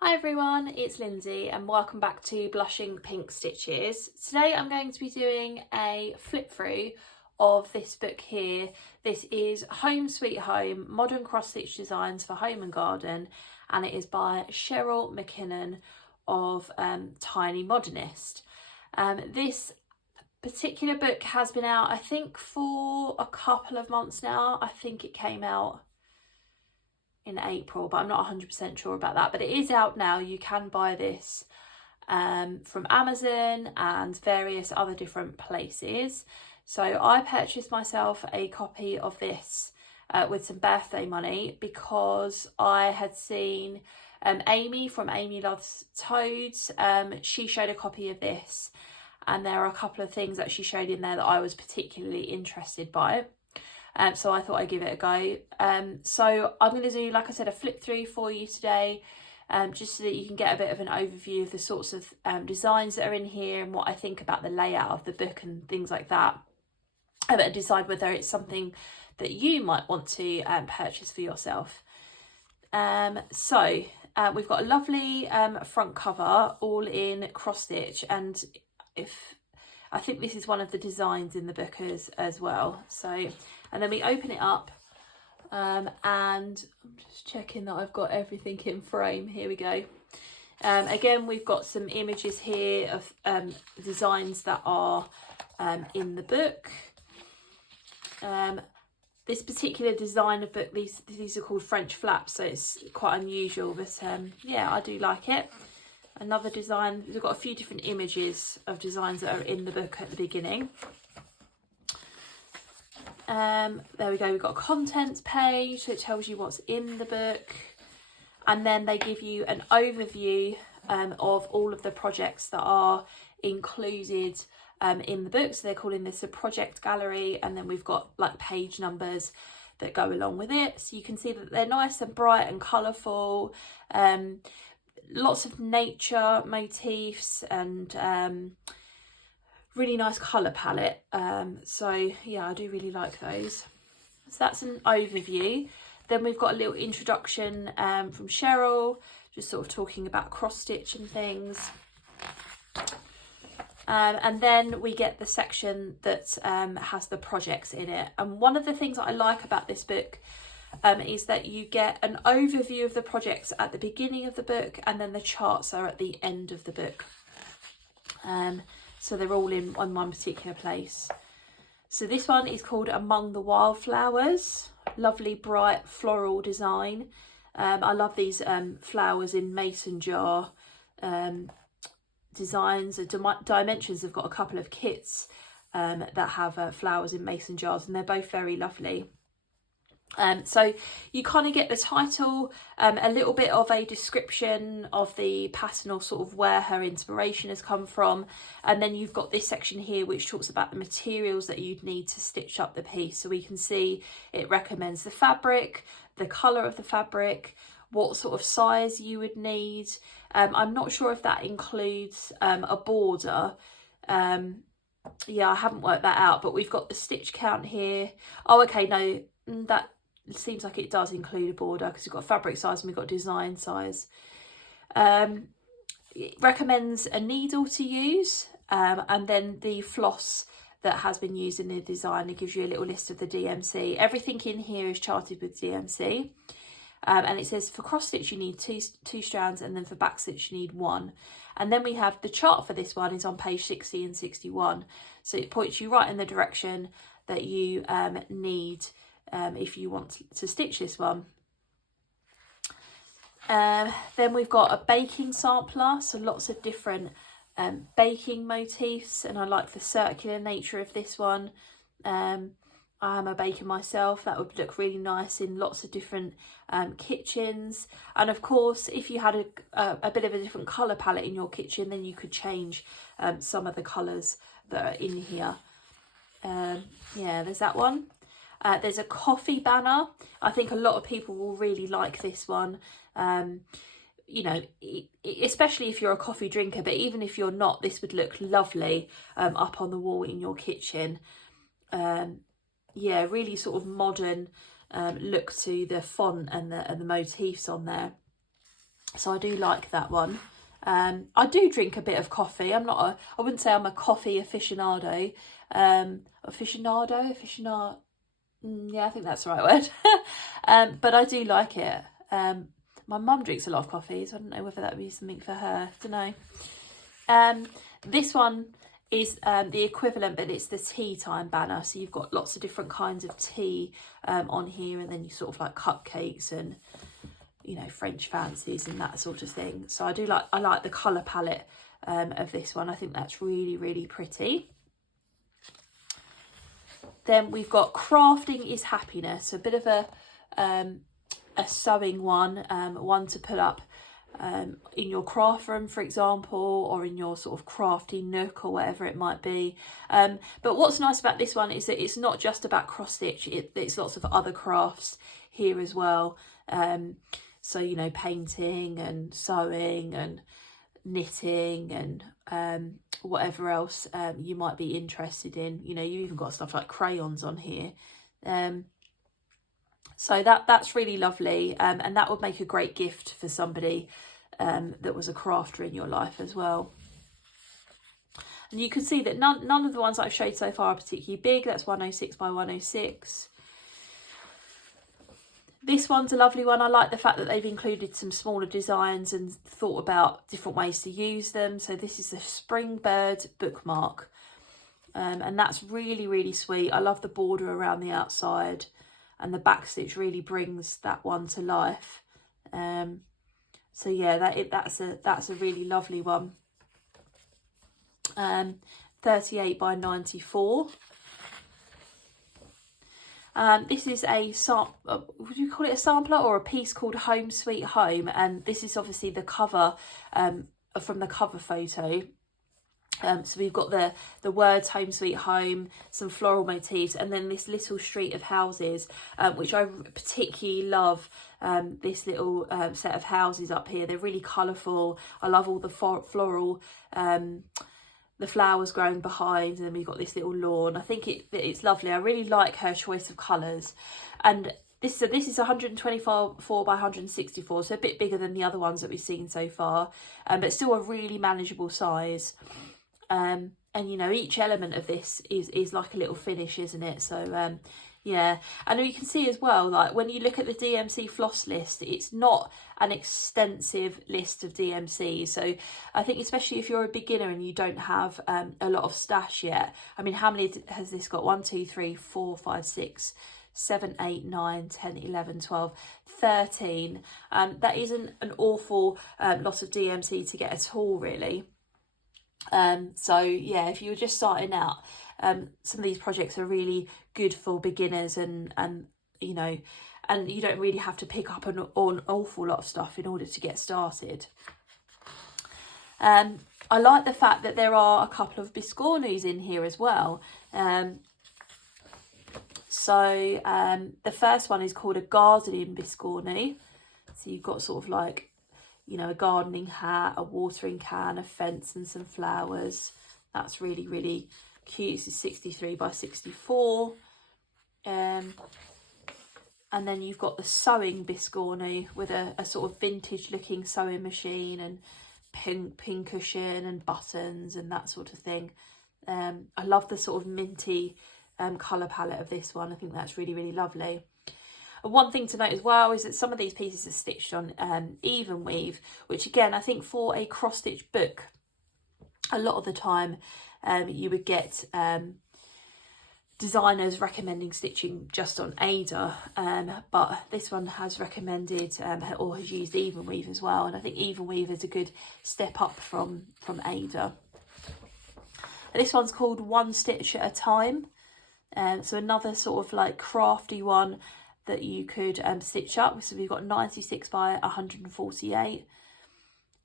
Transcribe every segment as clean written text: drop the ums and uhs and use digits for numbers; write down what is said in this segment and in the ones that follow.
Hi everyone, it's Lindsay and welcome back to Blushing Pink Stitches. Today I'm going to be doing a flip through of this book here. This is Home Sweet Home, Modern Cross Stitch Designs for Home and Garden, and it is by Cheryl McKinnon of Tiny Modernist. This particular book has been out, I think, for a couple of months now. I think it came out in April, but I'm not 100% sure about that. But it is out now. You can buy this from Amazon and various other different places. So I purchased myself a copy of this with some birthday money because I had seen Amy from Amy Loves Toads. She showed a copy of this, and there are a couple of things that she showed in there that I was particularly interested by. So I thought I'd give it a go. So I'm going to do, like I said, a flip through for you today, just so that you can get a bit of an overview of the sorts of designs that are in here and what I think about the layout of the book and things like that, and decide whether it's something that you might want to purchase for yourself. So we've got a lovely front cover, all in cross stitch, and I think this is one of the designs in the book as well. So, and then we open it up, and I'm just checking that I've got everything in frame. Here we go. Again, we've got some images here of designs that are in the book. This particular design of book, these are called French flaps, so it's quite unusual, but yeah, I do like it. Another design, we've got a few different images of designs that are in the book at the beginning. There we go, we've got a contents page that tells you what's in the book, and then they give you an overview of all of the projects that are included in the book. So they're calling this a project gallery, and then we've got like page numbers that go along with it. So you can see that they're nice and bright and colourful. Lots of nature motifs and really nice colour palette. So yeah, I do really like those. So that's an overview. Then we've got a little introduction from Cheryl, just sort of talking about cross stitch and things. And then we get the section that has the projects in it. And one of the things that I like about this book is that you get an overview of the projects at the beginning of the book, and then the charts are at the end of the book. So they're all in one particular place. So this one is called Among the Wildflowers. Lovely bright floral design. I love these flowers in mason jar designs. The Dimensions have got a couple of kits that have flowers in mason jars, and they're both very lovely. So you kind of get the title, a little bit of a description of the pattern, or sort of where her inspiration has come from, and then you've got this section here which talks about the materials that you'd need to stitch up the piece. So we can see it recommends the fabric, the colour of the fabric, what sort of size you would need. I'm not sure if that includes a border. Yeah, I haven't worked that out, but we've got the stitch count here. Oh, okay, no, that seems like it does include a border, because we've got fabric size and we've got design size. It recommends a needle to use, and then the floss that has been used in the design. It gives you a little list of the DMC. Everything in here is charted with DMC. And it says for cross stitch you need two strands, and then for back stitch you need one. And then we have the chart for this one is on page 60 and 61. So it points you right in the direction that you need if you want to stitch this one. Then we've got a baking sampler, so lots of different baking motifs, and I like the circular nature of this one. I am a baker myself. That would look really nice in lots of different kitchens. And of course, if you had a bit of a different colour palette in your kitchen, then you could change some of the colours that are in here. Yeah, there's that one. There's a coffee banner. I think a lot of people will really like this one. You know, especially if you're a coffee drinker, but even if you're not, this would look lovely up on the wall in your kitchen. Yeah, really sort of modern look to the font and the motifs on there. So I do like that one. I do drink a bit of coffee. I wouldn't say I'm a coffee aficionado. Yeah, I think that's the right word. But I do like it. My mum drinks a lot of coffee, so I don't know whether that would be something for her. I don't know. This one is the equivalent, but it's the tea time banner. So you've got lots of different kinds of tea on here, and then you sort of like cupcakes and, you know, French fancies and that sort of thing. So I like the colour palette of this one. I think that's really, really pretty. Then we've got crafting is happiness, a bit of a sewing one, one to put up in your craft room, for example, or in your sort of crafty nook or whatever it might be. But what's nice about this one is that it's not just about cross stitch, it's lots of other crafts here as well. So, you know, painting and sewing and knitting and whatever else you might be interested in. You know, you even got stuff like crayons on here. So that's really lovely, and that would make a great gift for somebody that was a crafter in your life as well. And you can see that none of the ones that I've showed so far are particularly big. That's 106 by 106. This one's a lovely one. I like the fact that they've included some smaller designs and thought about different ways to use them. So this is the Springbird bookmark. And that's really, really sweet. I love the border around the outside, and the back stitch really brings that one to life. So yeah, that's a really lovely one. 38 by 94. This is a would you call it a sampler or a piece called Home Sweet Home, and this is obviously the cover from the cover photo. So we've got the words Home Sweet Home, some floral motifs, and then this little street of houses, which I particularly love. This little set of houses up here, they're really colourful. I love all the floral, the flowers growing behind, and then we've got this little lawn. I think it's lovely. I really like her choice of colours. And this is 124 by 164, so a bit bigger than the other ones that we've seen so far, but still a really manageable size. And you know, each element of this is like a little finish, isn't it? So yeah, and you can see as well, like when you look at the DMC floss list, it's not an extensive list of DMCs. So I think especially if you're a beginner and you don't have a lot of stash yet. I mean, how many has this got? 1, 2, 3, 4, 5, 6, 7, 8, 9, 10, 11, 12, 13. That isn't an awful lot of DMC to get at all, really. So yeah, if you were just starting out, some of these projects are really good for beginners, and you know, and you don't really have to pick up an awful lot of stuff in order to get started. I like the fact that there are a couple of biscornus in here as well. So the first one is called a gardening biscornu. So you've got sort of like, you know, a gardening hat, a watering can, a fence and some flowers. That's really, really cute. This is 63 by 64. And then you've got the sewing biscornu with a sort of vintage looking sewing machine and pin cushion and buttons and that sort of thing. I love the sort of minty colour palette of this one. I think that's really, really lovely. And one thing to note as well is that some of these pieces are stitched on even weave, which again, I think for a cross stitch book, a lot of the time you would get designers recommending stitching just on Ada, but this one has recommended or has used even weave as well, and I think even weave is a good step up from Ada. And this one's called One Stitch at a Time, so another sort of like crafty one that you could stitch up. So we've got 96 by 148,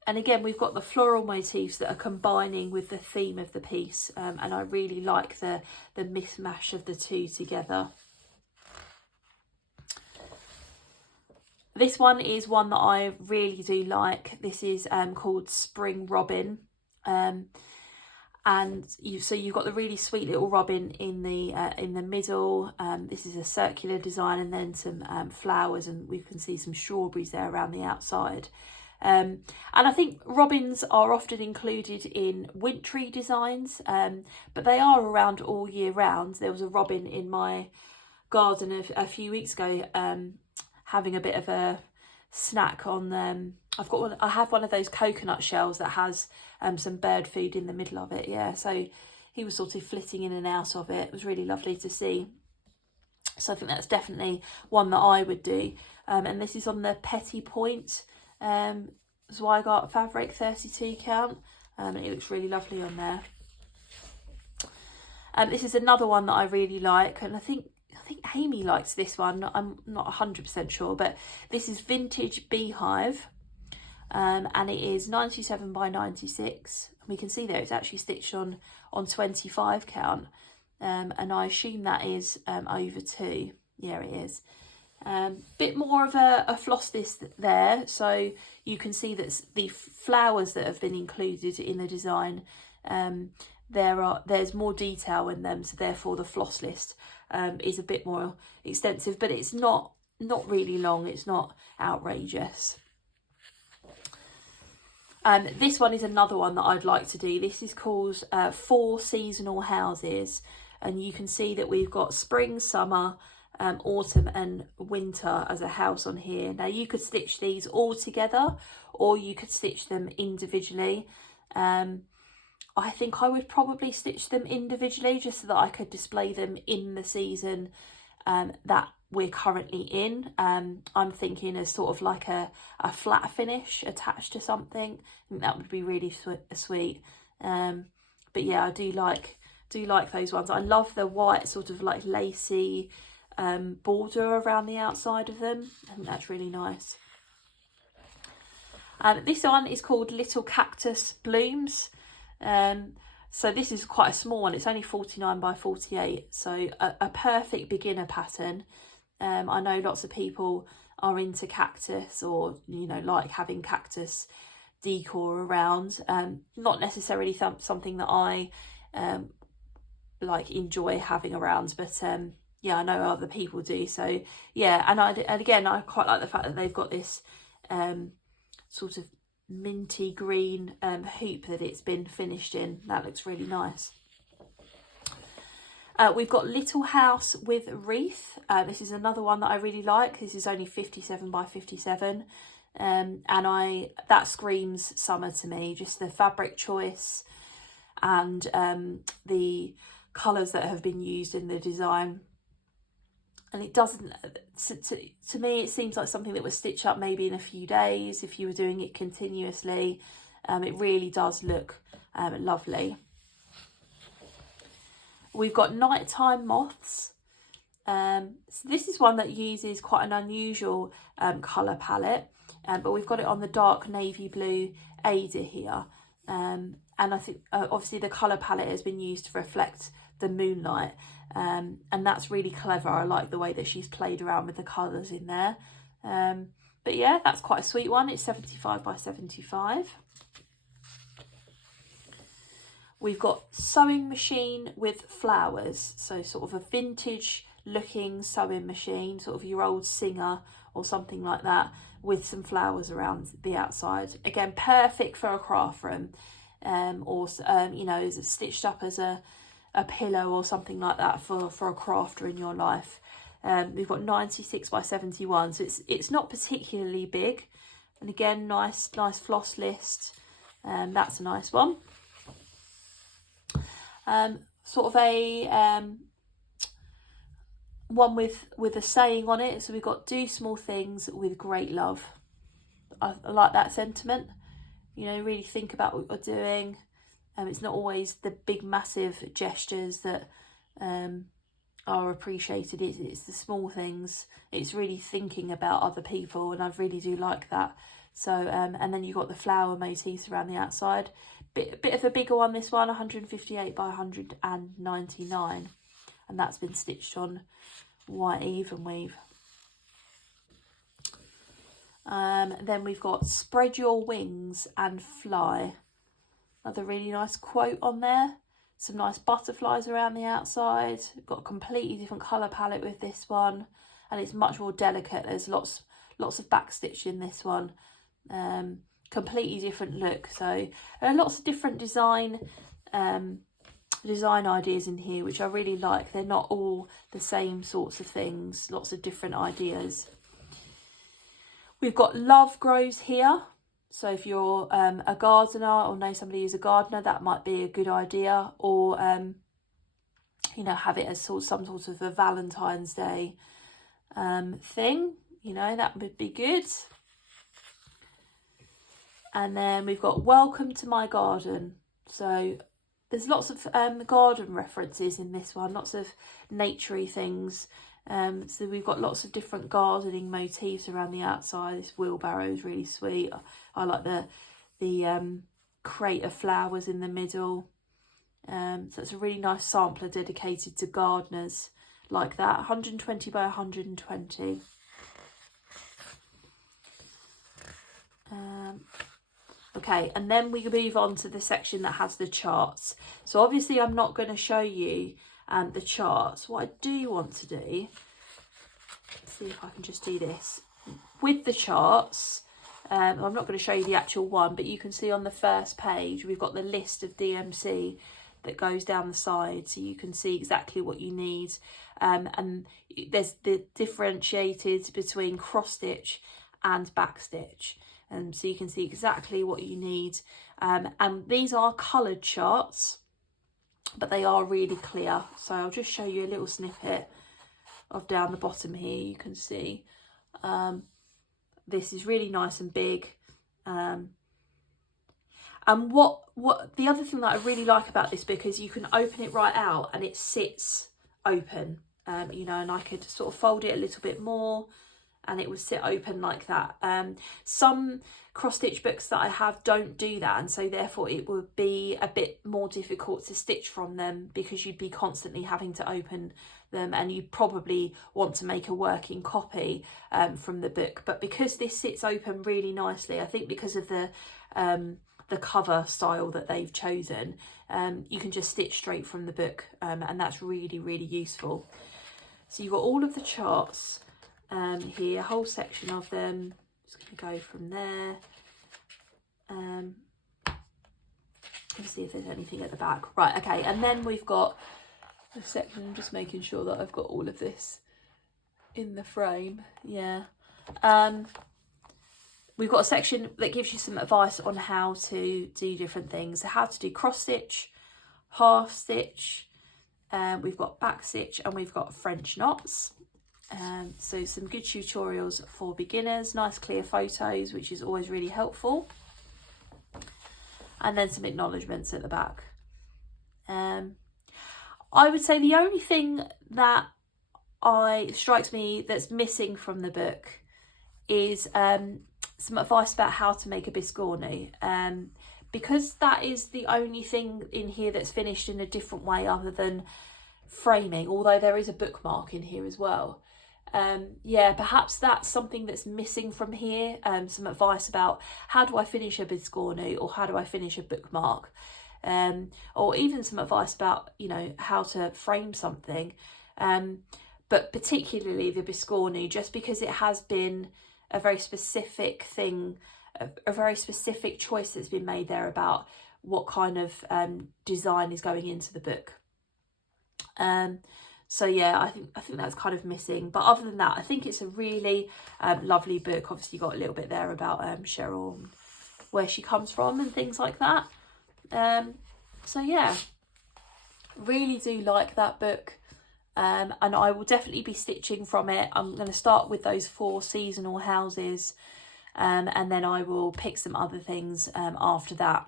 and again we've got the floral motifs that are combining with the theme of the piece, and I really like the mismatch of the two together. This one is one that I really do like. This is called Spring Robin, and you've got the really sweet little robin in the middle. This is a circular design, and then some flowers, and we can see some strawberries there around the outside. And I think robins are often included in wintry designs, but they are around all year round. There was a robin in my garden a few weeks ago, having a bit of a snack on I have one of those coconut shells that has some bird food in the middle of it. Yeah, so he was sort of flitting in and out of it. It was really lovely to see. So I think that's definitely one that I would do. And this is on the Petit Point Zweigart fabric 32 count. It looks really lovely on there. This is another one that I really like, and I think Amy likes this one. I'm not 100% sure, but this is Vintage Beehive, and it is 97 by 96. We can see there it's actually stitched on 25 count, and I assume that is over 2. Yeah, it is. Bit more of a floss list there, so you can see that the flowers that have been included in the design, there's more detail in them, so therefore the floss list is a bit more extensive, but it's not really long. It's not outrageous. This one is another one that I'd like to do. This is called 4 Seasonal Houses, and you can see that we've got spring, summer, autumn and winter as a house on here. Now you could stitch these all together, or you could stitch them individually. I think I would probably stitch them individually, just so that I could display them in the season that we're currently in. I'm thinking as sort of like a flat finish attached to something. I think that would be really sweet. But yeah, I do like those ones. I love the white sort of like lacy border around the outside of them. I think that's really nice. This one is called Little Cactus Blooms. So this is quite a small one. It's only 49 by 48, so a perfect beginner pattern. I know lots of people are into cactus, or like having cactus decor around. Not necessarily something that I like enjoy having around, but yeah, I know other people do. So yeah, and again, I quite like the fact that they've got this sort of minty green hoop that it's been finished in. That looks really nice. We've got Little House with Wreath. This is another one that I really like. This is only 57 by 57, and that screams summer to me. Just the fabric choice and the colours that have been used in the design. And it doesn't, to me, it seems like something that was stitched up maybe in a few days if you were doing it continuously. It really does look lovely. We've got Nighttime Moths. So this is one that uses quite an unusual colour palette, but we've got it on the dark navy blue Ada here. And I think obviously the colour palette has been used to reflect the moonlight. And that's really clever. I like the way that she's played around with the colours in there. But yeah, that's quite a sweet one. It's 75 by 75. We've got Sewing Machine with Flowers. So sort of a vintage looking sewing machine, sort of your old Singer or something like that, with some flowers around the outside. Again, perfect for a craft room, or is it stitched up as a pillow or something like that for a crafter in your life. We've got 96 by 71, so it's not particularly big, and again, nice floss list. That's a nice one. Sort of a one with a saying on it. So we've got do small things with great love. I like that sentiment. Really think about what you're doing. It's not always the big massive gestures that are appreciated. It's the small things. It's really thinking about other people, and I really do like that. So and then you've got the flower motifs around the outside. Bit of a bigger one, this one, 158 by 199, and that's been stitched on white even weave. Then we've got Spread Your Wings and Fly. Another really nice quote on there. Some nice butterflies around the outside. Got a completely different colour palette with this one, and it's much more delicate. There's lots of back stitch in this one. completely different look. So there are lots of different design ideas in here, which I really like. They're not all the same sorts of things, lots of different ideas. We've got Love Grows here. So if you're a gardener or know somebody who's a gardener, that might be a good idea. Or, you know, have it as some sort of a Valentine's Day thing. You know, that would be good. And then we've got Welcome to My Garden. So there's lots of garden references in this one, lots of naturey things. So we've got lots of different gardening motifs around the outside. This wheelbarrow is really sweet. I like the crate of flowers in the middle. So it's a really nice sampler dedicated to gardeners like that. 120 by 120. Okay, and then we move on to the section that has the charts. So obviously I'm not going to show you the charts. What I do want to do, let's see if I can just do this. With the charts, I'm not going to show you the actual one, but you can see on the first page, we've got the list of DMC that goes down the side, so you can see exactly what you need. And there's the differentiated between cross stitch and back stitch. So you can see exactly what you need. And these are coloured charts, but they are really clear. So I'll just show you a little snippet of down the bottom here. You can see this is really nice and big. And what the other thing that I really like about this book is you can open it right out and it sits open. You know, and I could sort of fold it a little bit more and it would sit open like that. Some cross stitch books that I have don't do that, and so therefore it would be a bit more difficult to stitch from them because you'd be constantly having to open them, and you probably want to make a working copy from the book. But because this sits open really nicely, I think because of the cover style that they've chosen, you can just stitch straight from the book, and that's really, really useful. So you've got all of the charts here, a whole section of them. Just going to go from there. Let's see if there's anything at the back. Right, okay, and then we've got a section. I'm just making sure that I've got all of this in the frame. Yeah. We've got a section that gives you some advice on how to do different things. So how to do cross stitch, half stitch, we've got back stitch, and we've got French knots. So some good tutorials for beginners, nice clear photos, which is always really helpful. And then some acknowledgements at the back. I would say the only thing that strikes me that's missing from the book is some advice about how to make a biscornu. Because that is the only thing in here that's finished in a different way other than framing, although there is a bookmark in here as well. Yeah, perhaps that's something that's missing from here. Some advice about how do I finish a biscornu, or how do I finish a bookmark, or even some advice about, you know, how to frame something. But particularly the biscornu, just because it has been a very specific thing, a very specific choice that's been made there about what kind of design is going into the book. So yeah, I think that's kind of missing. But other than that, I think it's a really lovely book. Obviously, you got a little bit there about Cheryl and where she comes from and things like that. So yeah, really do like that book. And I will definitely be stitching from it. I'm going to start with those 4 seasonal houses, and then I will pick some other things after that.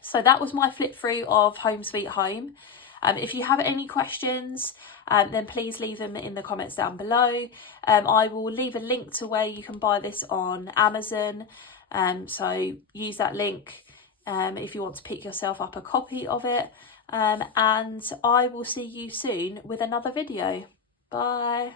So that was my flip through of Home Sweet Home. If you have any questions, then please leave them in the comments down below. I will leave a link to where you can buy this on Amazon. So use that link if you want to pick yourself up a copy of it. And I will see you soon with another video. Bye.